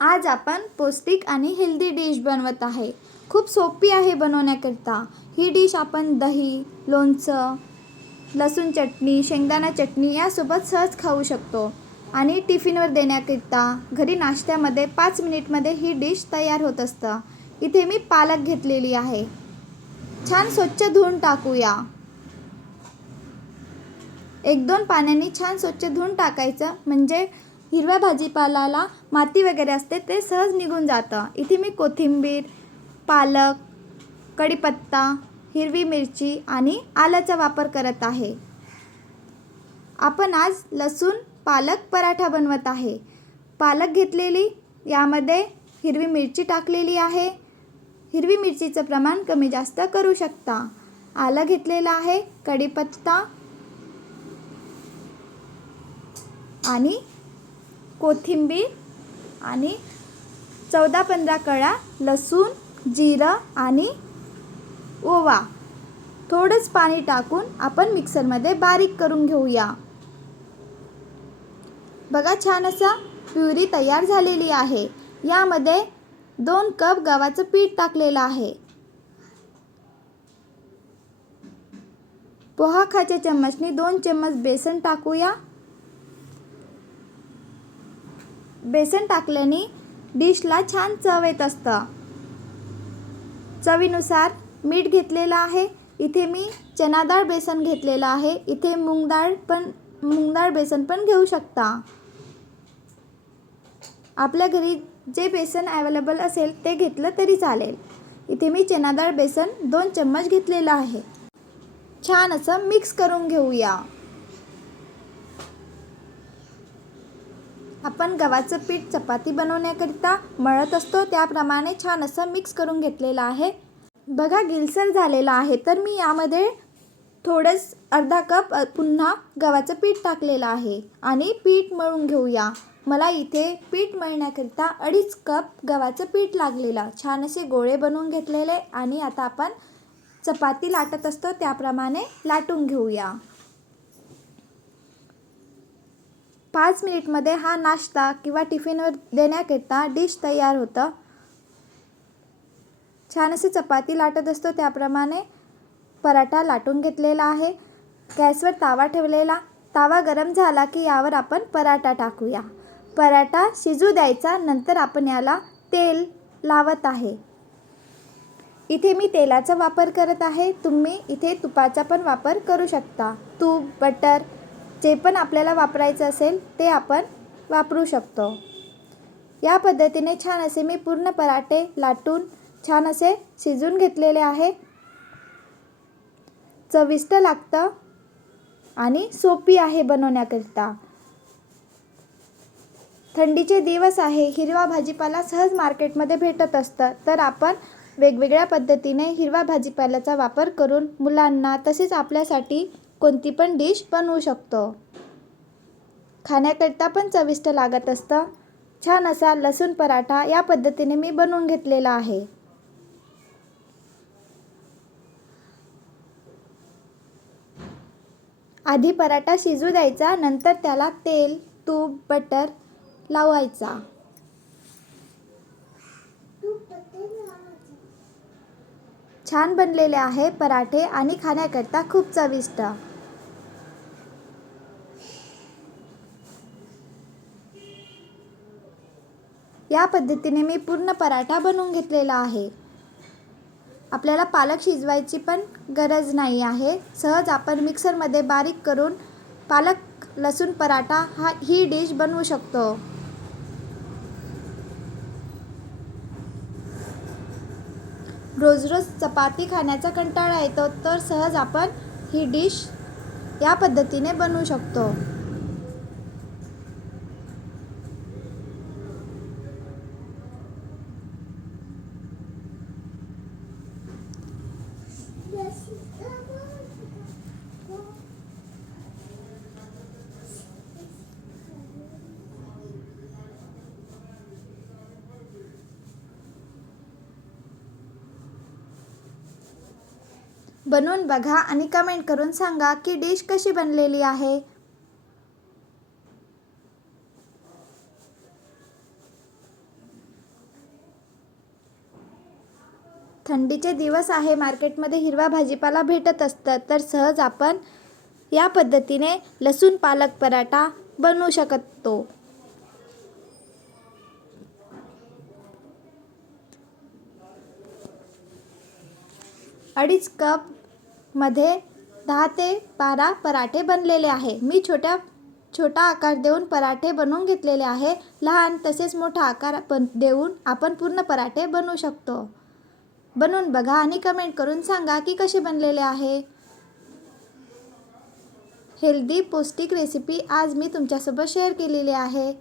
आज आपण पौष्टिक आणि हेल्दी डिश बनवत आहे. खूप सोपी आहे बनवण्याकरिता. ही डिश आपण दही लोणचं लसूण चटणी शेंगदाणा चटणी यासोबत सहज खाऊ शकतो. आणि टिफिनवर देण्याकरिता घरी नाश्त्यामध्ये पाच मिनिटमध्ये ही डिश तयार होत असतं. इथे मी पालक घेतलेली आहे. छान स्वच्छ धुवून टाकूया. एक दोन पाण्याने छान स्वच्छ धुवून टाकायचं. म्हणजे हिरव्या भाजीपाल्याला माती वगैरे असते ते सहज निघून जातं. इथे मी कोथिंबीर पालक कढीपत्ता हिरवी मिरची आणि आल्याचा वापर करत आहे. आपण आज लसूण पालक पराठा बनवत आहे. पालक घेतलेली यामध्ये हिरवी मिरची टाकलेली आहे. हिरवी मिरचीचं प्रमाण कमी जास्त करू शकता. आलं घेतलेलं आहे कढीपत्ता आणि कोथिंबीर आणि चौदा पंधरा कळ्या लसूण जिरं आणि ओवा. थोडंच पाणी टाकून आपण मिक्सरमध्ये बारीक करून घेऊया. बघा छान असा प्युरी तयार झालेली आहे. यामध्ये दोन कप गव्हाचं पीठ टाकलेलं आहे. पोहा खाच्या चम्मचने दोन चम्मच बेसन टाकूया. बेसन टाकल्याने डिशला छान चव येत असतं. चवीनुसार मीठ घेतलेलं आहे. इथे मी चनाडाळ बेसन घेतलेलं आहे. इथे मूग पण मूग बेसन पण घेऊ शकता. आपल्या घरी जे बेसन ॲवेलेबल असेल ते घेतलं तरी चालेल. इथे मी चनादाळ बेसन दोन चम्मच घेतलेलं आहे. छान असं मिक्स करून घेऊया. आपण गव्हाचं पीठ चपाती बनवण्याकरिता मळत असतो त्याप्रमाणे छान असं मिक्स करून घेतलेलं आहे. बघा गिलसर झालेला आहे. तर मी यामध्ये थोडंच अर्धा कप पुन्हा गव्हाचं पीठ टाकलेलं आहे. आणि पीठ मळून घेऊया. मला इथे पीठ मळण्याकरिता अडीच कप गव्हाचं पीठ लागलेलं. छान असे गोळे बनवून घेतलेले. आणि आता आपण चपाती लाटत असतो त्याप्रमाणे लाटून घेऊया. पाच मिनिटमध्ये हा नाश्ता किंवा टिफिनवर देण्याकरिता डिश तयार होतं. छान असे चपाती लाटत असतो त्याप्रमाणे पराठा लाटून घेतलेला आहे. गॅसवर तावा ठेवलेला. तावा गरम झाला की यावर आपण पराठा टाकूया. पराठा शिजू द्यायचा नंतर आपण याला तेल लावत आहे. इथे मी तेलाचा वापर करत आहे. तुम्ही इथे तुपाचा पण वापर करू शकता. तूप बटर जे पण आपल्याला वापरायचं असेल ते आपण वापरू शकतो. या पद्धतीने छान असे मी पूर्ण पराठे लाटून छान असे शिजून घेतलेले आहे. चविष्ट लागतं आणि सोपी आहे बनवण्याकरिता. थंडीचे दिवस आहे हिरवा भाजीपाला सहज मार्केटमध्ये भेटत असतं. तर आपण वेगवेगळ्या पद्धतीने हिरवा भाजीपाल्याचा वापर करून मुलांना तसेच आपल्यासाठी कोणती पण डिश बनवू शकतो. खाण्याकरिता पण चविष्ट लागत असतं. छान असा लसूण पराठा या पद्धतीने मी बनवून घेतलेला आहे. आधी पराठा शिजू द्यायचा नंतर त्याला तेल तूप बटर लावायचा. छान बनलेले आहे पराठे आणि खाण्याकरता खूप चविष्ट. या पद्धतीने मी पूर्ण पराठा बनवून घेतलेला आहे. आपल्याला पालक शिजवायची पण गरज नाही आहे. सहज आपण मिक्सरमध्ये बारीक करून पालक लसूण पराठा हा ही डिश बनवू शकतो. रोज रोज चपाती खाण्याचा कंटाळा येतो तर सहज आपण ही डिश या पद्धतीने बनवू शकतो. बनवून बघा आणि कमेंट करून सांगा की डिश कशी बनलेली आहे. थंडीचे दिवस आहे मार्केटमध्ये हिरवा भाजीपाला भेटत असतं तर सहज आपण या पद्धतीने लसूण पालक पराठा बनवू शकतो. अडीच कप मध्ये दहा ते बारा पराठे बनलेले आहे. मी छोट्या छोटा आकार देऊन पराठे बनवून घेतलेले आहे. लहान तसेच मोठा आकार पण देऊन आपण पूर्ण पराठे बनवू शकतो. बनवून बघा आणि कमेंट करून सांगा की कसे बनलेले आहे. हेल्दी पौष्टिक रेसिपी आज मी तुमच्यासोबत शेअर केलेली आहे.